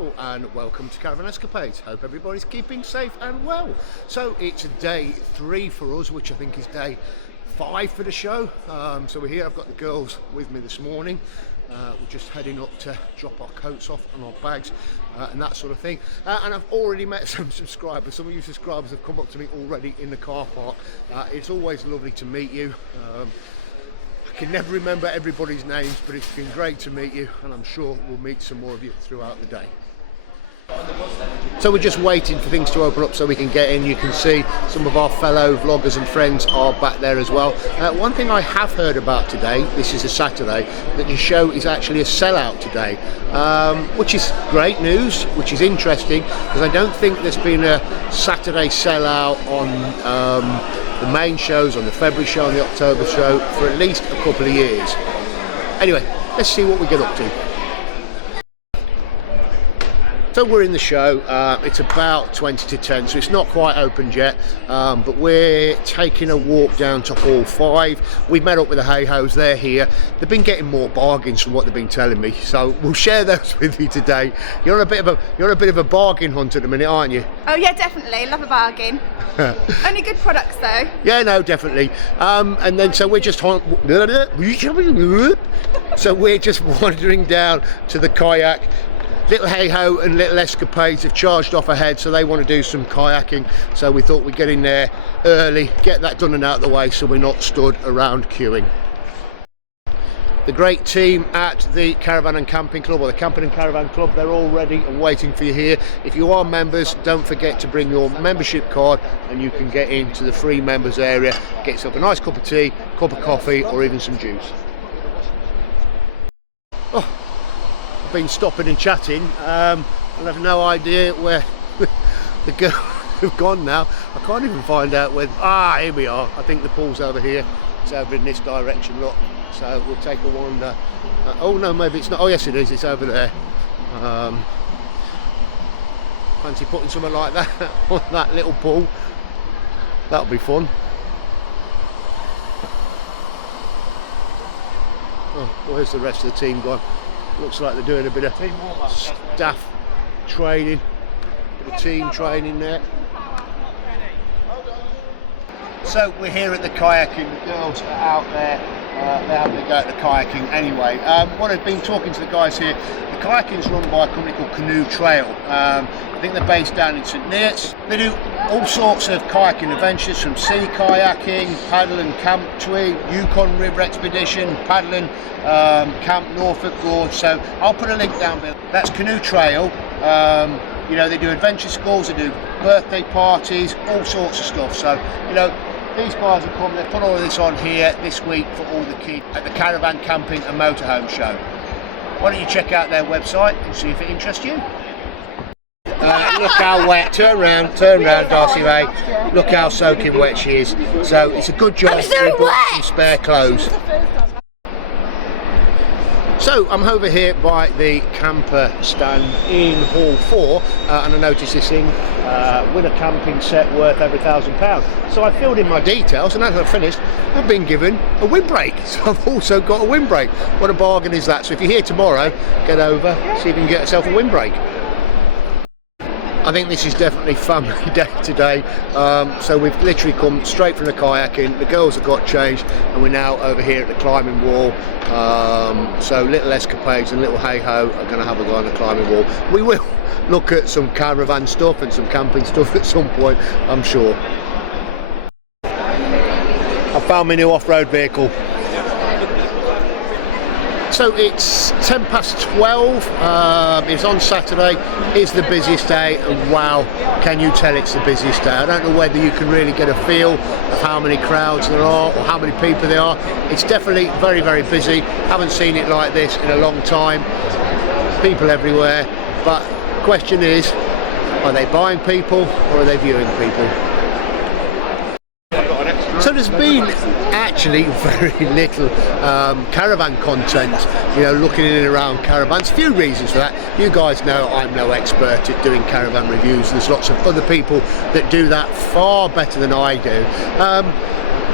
Hello and welcome to Caravan Escapades. Hope everybody's keeping safe and well. So it's day 3 for us, which I think is day 5 for the show. So we're here, I've got the girls with me this morning. We're just heading up to drop our coats off and our bags and that sort of thing. And I've already met some subscribers. Some of you subscribers have come up to me already in the car park. It's always lovely to meet you. I can never remember everybody's names, but it's been great to meet you, and I'm sure we'll meet some more of you throughout the day. So we're just waiting for things to open up so we can get in. You can see some of our fellow vloggers and friends are back there as well. One thing I have heard about today, this is a Saturday, that the show is actually a sellout today, which is great news, which is interesting, because I don't think there's been a Saturday sellout on the main shows, on the February show and the October show for at least a couple of years. Anyway, let's see what we get up to. So we're in the show, it's about 20 to 10, so it's not quite opened yet, but we're taking a walk down to Hall 5. We've met up with the hey-hows, they're here. They've been getting more bargains from what they've been telling me, so we'll share those with you today. You're on a bit of a bargain hunt at the minute, aren't you? Oh yeah, definitely, love a bargain. Only good products though. Yeah, no, definitely. And then so we're just wandering down to the kayak. Little Hey-Ho and Little Escapades have charged off ahead, so they want to do some kayaking, so we thought we'd get in there early, get that done and out of the way so we're not stood around queuing. The great team at the Caravan and Camping Club, or the Camping and Caravan Club, they're all ready and waiting for you here. If you are members, don't forget to bring your membership card and you can get into the free members area, get yourself a nice cup of tea, cup of coffee or even some juice. Been stopping and chatting. I have no idea where the girls have gone now. I can't even find out where. Here we are. I think the pool's over here. It's over in this direction, look. So we'll take a wander. Oh no, maybe it's not. Oh yes, it is. It's over there. Fancy putting something like that on that little pool. That'll be fun. Oh, where's the rest of the team gone? Looks like they're doing a bit of staff training, bit of team training there. So we're here at the kayaking. The girls are out there. They're having a go at the kayaking anyway. What I've been talking to the guys here, the kayaking's run by a company called Canoe Trail. I think they're based down in St Neots. They do all sorts of kayaking adventures, from sea kayaking, paddle and camp tweed, Yukon River expedition, paddling, Camp Norfolk Gorge. So I'll put a link down below. That's Canoe Trail. You know, they do adventure schools, they do birthday parties, all sorts of stuff. So, you know, these guys have come, they've put all of this on here this week for all the kids at the Caravan, Camping and Motorhome Show. Why don't you check out their website and see if it interests you. Look how wet, turn round Darcie-May. Look how soaking wet she is. So it's a good job we bought some spare clothes. So I'm over here by the camper stand in Hall 4 and I noticed this thing, win a camping set worth over £1,000. So I filled in my details, and as I finished, I've been given a windbreak. So I've also got a windbreak. What a bargain is that? So if you're here tomorrow, get over, see if you can get yourself a windbreak. I think this is definitely family day today, so we've literally come straight from the kayaking. The girls have got changed and we're now over here at the climbing wall. So Little Escapades and Little Hey-Ho are going to have a go on the climbing wall. We will look at some caravan stuff and some camping stuff at some point, I'm sure. I found my new off-road vehicle. So it's 10 past 12, it's on Saturday, it's the busiest day, and wow, can you tell it's the busiest day. I don't know whether you can really get a feel of how many crowds there are or how many people there are. It's definitely very, very busy. Haven't seen it like this in a long time. People everywhere, but the question is, are they buying people or are they viewing people? So there's been actually very little caravan content, you know, looking in and around caravans. A few reasons for that. You guys know I'm no expert at doing caravan reviews. There's lots of other people that do that far better than I do.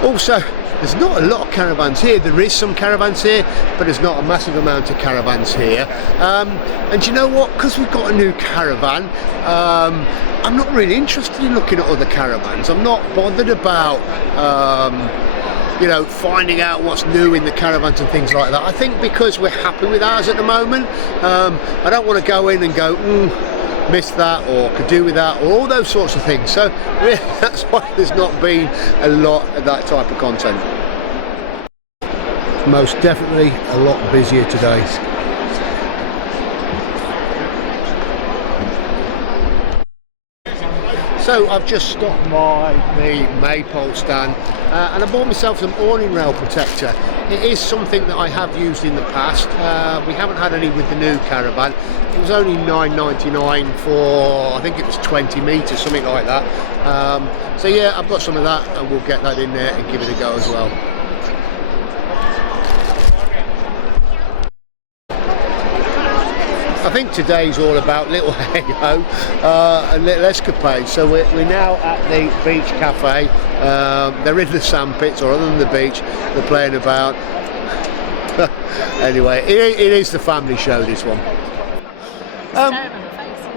Also, there's not a lot of caravans here. There is some caravans here, but there's not a massive amount of caravans here. And do you know what? Because we've got a new caravan, I'm not really interested in looking at other caravans. I'm not bothered about you know, finding out what's new in the caravans and things like that. I think because we're happy with ours at the moment, I don't want to go in and go, missed that, or could do with that, or all those sorts of things. So really, that's why there's not been a lot of that type of content. Most definitely a lot busier today. So I've just stopped by the maypole stand and I bought myself some awning rail protector. It is something that I have used in the past. We haven't had any with the new caravan. It was only $9.99 for, I think it was 20 metres, something like that. So yeah, I've got some of that and we'll get that in there and give it a go as well. I think today's all about little hey-ho and little escapades. So we're now at the beach cafe. They're in the sandpits, or other than the beach, they're playing about. Anyway, it is the family show, this one.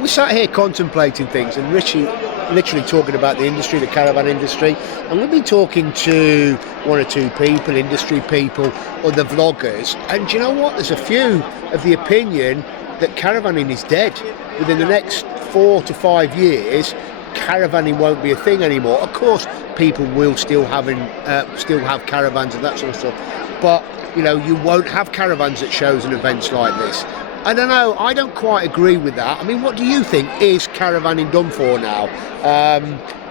We sat here contemplating things, and Richie literally talking about the industry, the caravan industry, and we've been talking to one or two people, industry people, or the vloggers, and do you know what? There's a few of the opinion that caravaning is dead. Within the next 4 to 5 years, caravaning won't be a thing anymore. Of course, people will still have caravans and that sort of stuff, but you know, you won't have caravans at shows and events like this. I don't know, I don't quite agree with that. I mean, what do you think? Is caravaning done for now?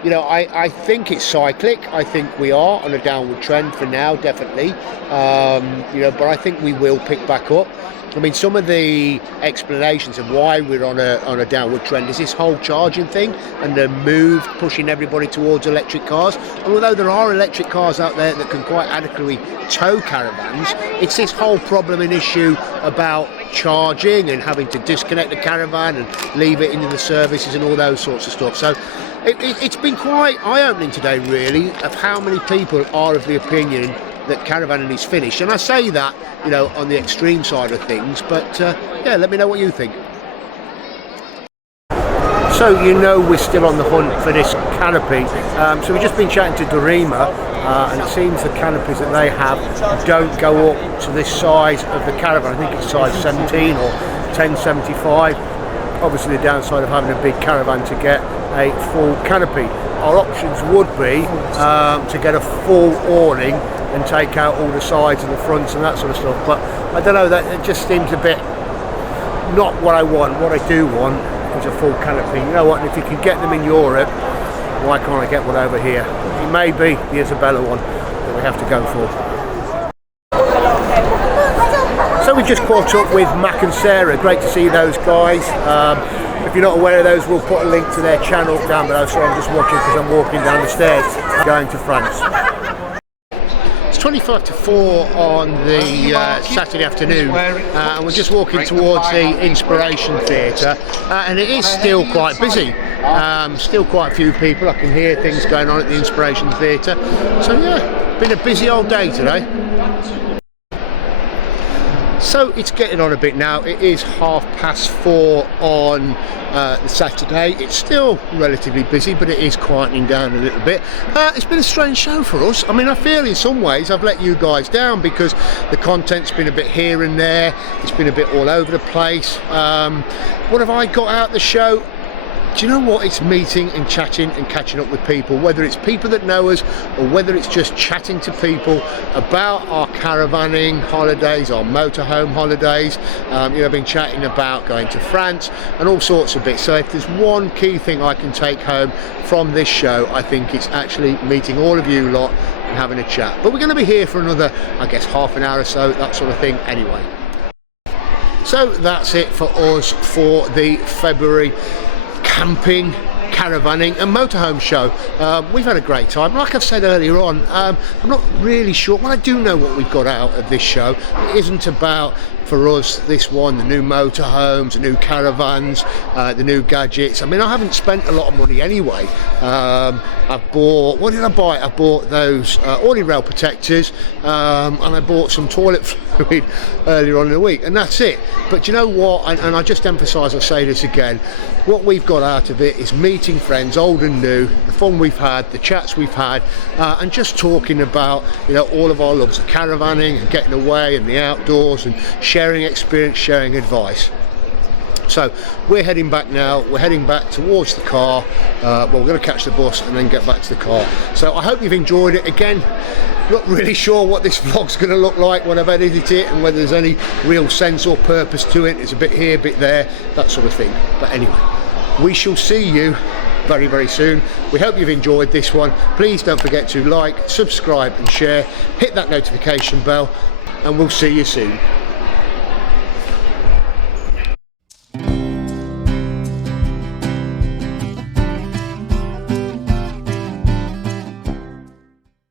You know, I think it's cyclic. I think we are on a downward trend for now, definitely. You know, but I think we will pick back up. I mean, some of the explanations of why we're on a downward trend is this whole charging thing and the move pushing everybody towards electric cars. And although there are electric cars out there that can quite adequately tow caravans, it's this whole problem and issue about charging and having to disconnect the caravan and leave it into the services and all those sorts of stuff. So it's been quite eye-opening today, really, of how many people are of the opinion that caravaning is finished. And I say that, you know, on the extreme side of things, but yeah, let me know what you think. So you know, we're still on the hunt for this canopy. So we've just been chatting to Dorema, and it seems the canopies that they have don't go up to this size of the caravan. I think it's size 17 or 1075. Obviously the downside of having a big caravan to get a full canopy. Our options would be to get a full awning and take out all the sides and the fronts and that sort of stuff, but I don't know, that it just seems a bit not what I want. What I do want is a full canopy. You know what, and if you can get them in Europe, why can't I get one over here? It may be the Isabela one that we have to go for. So we just caught up with Mack and Sarah. Great to see those guys. If you're not aware of those, we'll put a link to their channel down below. So I'm just watching because I'm walking down the stairs going to France. 25 to 4 on the Saturday afternoon, and we're just walking towards the Inspiration Theatre, and it is still quite busy. Still quite a few people. I can hear things going on at the Inspiration Theatre. So yeah, been a busy old day today. So it's getting on a bit now. It is 4:30 on the Saturday. It's still relatively busy, but it is quietening down a little bit. It's been a strange show for us. I mean, I feel in some ways I've let you guys down because the content's been a bit here and there. It's been a bit all over the place. What have I got out the show? Do you know what? It's meeting and chatting and catching up with people, whether it's people that know us or whether it's just chatting to people about our caravaning holidays, our motorhome holidays. You know, I've been chatting about going to France and all sorts of bits. So if there's one key thing I can take home from this show, I think it's actually meeting all of you lot and having a chat. But we're going to be here for another, I guess, half an hour or so, that sort of thing anyway. So that's it for us for the February camping, caravaning and motorhome show. We've had a great time. Like I've said earlier on, I'm not really sure. Well, I do know what we've got out of this show. It isn't about for us, this one, the new motorhomes, the new caravans, the new gadgets. I mean, I haven't spent a lot of money anyway. I bought, what did I buy? I bought those awning rail protectors, and I bought some toilet fluid earlier on in the week, and that's it. But you know what, and I just emphasise, I say this again, what we've got out of it is meeting friends, old and new, the fun we've had, the chats we've had, and just talking about, you know, all of our loves of caravaning and getting away and the outdoors and sharing experience, sharing advice. So we're heading back now, we're heading back towards the car. Well, we're going to catch the bus and then get back to the car. So I hope you've enjoyed it. Again, not really sure what this vlog's going to look like when I've edited it and whether there's any real sense or purpose to it. It's a bit here, a bit there, that sort of thing. But anyway, we shall see you very, very soon. We hope you've enjoyed this one. Please don't forget to like, subscribe and share. Hit that notification bell and we'll see you soon.